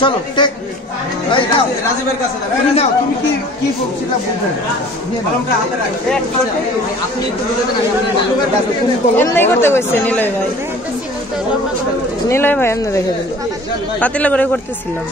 চলো টেক ভাই নাও রাজীবের কাছে তুমি নাও তুমি কি কি বলছিলা বুঝতে কলমটা হাতে রাখো আপনি একটু বলে দেন এমনি করতে কইছে নিলয় ভাই এমনি দেখে দিল পাতিলা করে করতেছিলাম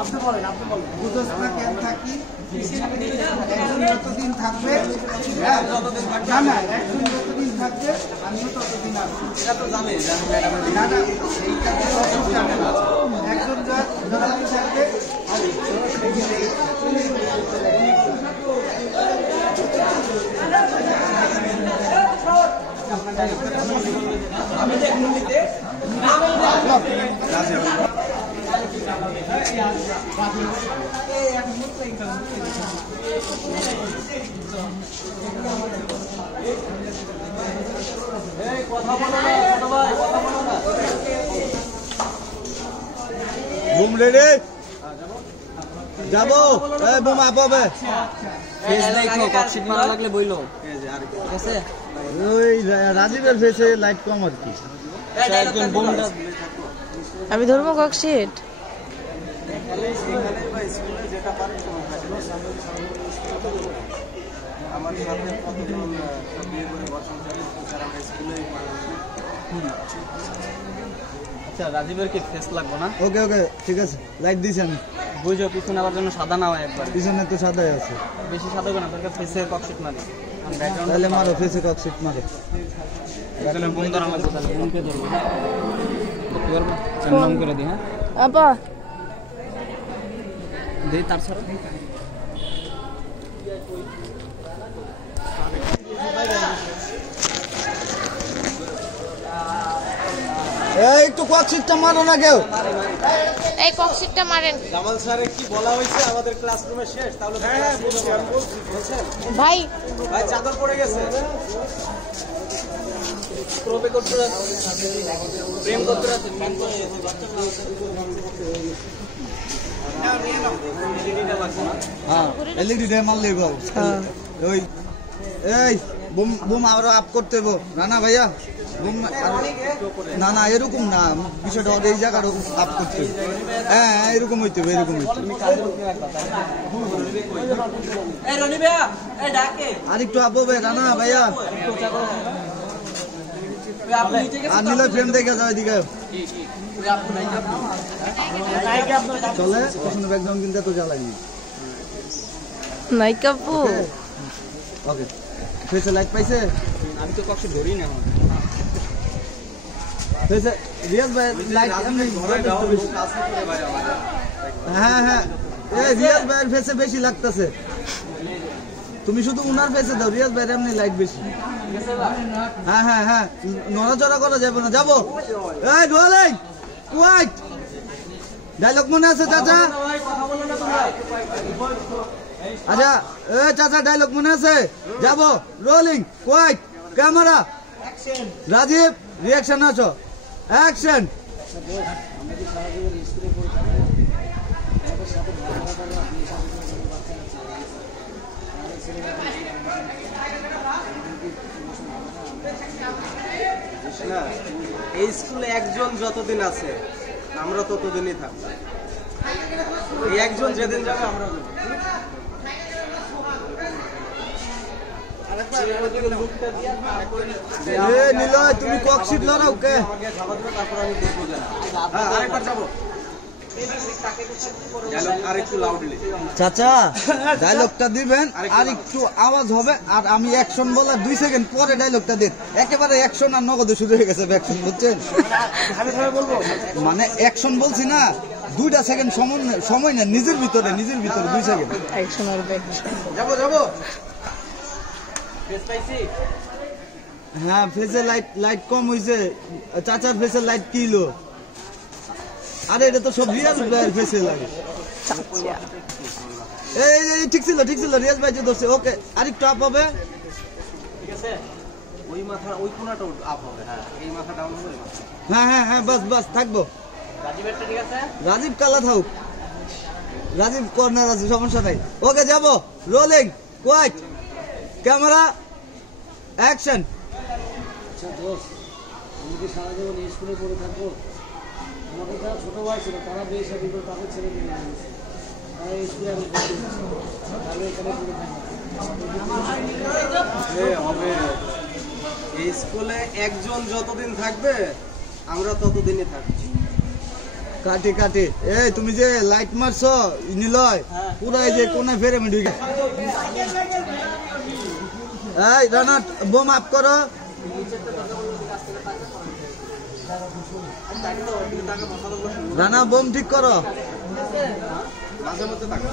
আপনি বলেন বুঝছ না কেন থাকি একজন যতদিন থাকবে না না একজন যতদিন থাকবে আমিও ততদিন আসবো এটা তো জানে না না একজন যতদিন থাকবে আমি দেখুন নিতে বুম রেডি যাবো বুম আপবে লাগলে বইলো ওই রাজীবের ফেসে লাইট কম আর কি আমি ধরবো ককশিট আচ্ছা রাজীবের কি ফেস লাগবে না ওকে ওকে ঠিক আছে লাইট দিছি আমি বুঝো পিছনে আবার জন্য সাদা না হয় একবার পিছনে তো সাদাই আছে বেশি সাদা হবে না দরকার ফেসের ককশিট মারি তাহলে মারো ফেসে ককশিট মারো এখানে বুম ধরা লাগবে তাহলে বুমকে ধরবো করতে পারবো নাম করে দিই হ্যাঁ আপা দেই তার সাথে এই একটু ককশিটটা মারো না কেউ এই ককশিটটা মারেন জামাল স্যারের কি বলা হয়েছে আমাদের ক্লাসরুমে শেষ তাহলে হ্যাঁ বলছেন ভাই ভাই চাদর পড়ে গেছে প্রবে করতে প্রেম করতে হ্যাঁ এলইডি ডে মারলে বল ওই এই বুম বুম আরো আপ করতে হইব রানা ভাইয়া বুম না না এরকম না বিষয়টা এই জায়গার আপ করতে হইব হ্যাঁ এরকম হইতে হবে এরকম হইতে আর একটু আপ হবে রানা ভাইয়া আর নিলে ফ্রেম দেখে যাও এদিকে চলে পিছনে ব্যাকগ্রাউন্ড কিনতে তো জ্বালাইনি নাইকাপু ওকে ফেসে লাইট পাইছে আমি তো ককশিট ধরি না ফেসে রিয়াজ ভাই লাইট এমনি হ্যাঁ হ্যাঁ এই রিয়াজ ভাইয়ের ফেসে বেশি লাগতেছে তুমি শুধু উনার ফেসে দাও রিয়াজ ভাইয়ের এমনি লাইট বেশি হ্যাঁ হ্যাঁ হ্যাঁ নড়াচড়া করা যাবে না যাবো এই রোলিং হোয়াইট ডায়লগ মনে আছে চাচা আচ্ছা এ চাচা ডায়লগ মনে আছে যাবো rolling white camera Rajib reaction আছো অ্যাকশন এই স্কুলে একজন যতদিন আছে আমরা ততদিনই থাকবো এই একজন যেদিন যাবে আমরা নিলয় তুমি ককশিট লড়াও কে তারপর আমি দেখবো আরেকবার যাবো চাচা ডায়লগটা দিবেন আর একটু আওয়াজ হবে আর আমি অ্যাকশন বলার 2 সেকেন্ড পরে ডায়লগটা দিন একেবারে অ্যাকশন আর নগদে শুরু হয়ে গেছে অ্যাকশন বুঝছেন মানে অ্যাকশন বলছি না 2 সেকেন্ড সময় না নিজের ভিতরে 2 সেকেন্ড অ্যাকশন আর যাবো যাবো হ্যাঁ ফেসে লাইট কম হইছে চাচার ফেসে লাইট কিলো আরে এটা তো সব রিয়াজ ভাইয়ের ফেসে লাগে। এই ঠিক ছিল রিয়াজ ভাই যে ধরছে। ওকে আরেকটু আপ হবে। ঠিক আছে, ওই মাথা ওই কোণাটা আপ হবে। হ্যাঁ, এই মাথা ডাউন হবে। হ্যাঁ বাস থাকবো। রাজীবেরটা ঠিক আছে, রাজীব কালা থাকুক, রাজীব কর্নার আছে, সমস্যা নাই। ওকে যাবো, রোলিং, কোয়াইট, ক্যামেরা, অ্যাকশন। আমি কি সারা জীবন স্কুলে পড়ে থাকবো? আমাদের যারা ছোটো ভাই ছিল তারা বেশ আগে করে তাদের ছেলে মেয়ে গেছে, তারা স্কুলে আমি পড়তে গেছি, তাহলে এখানে পড়ে থাকবো হবে। এই স্কুলে একজন যতদিন থাকবে আমরা ততদিনই থাকবো। কাটে এই তুমি যে লাইট মারছো নিলয় পুরো এই যে কোনে ফেরে আমি ঢুকে। এই রানা বোম আপ করো। রানা বোম ঠিক করো। মাঝে মধ্যে থাকবে।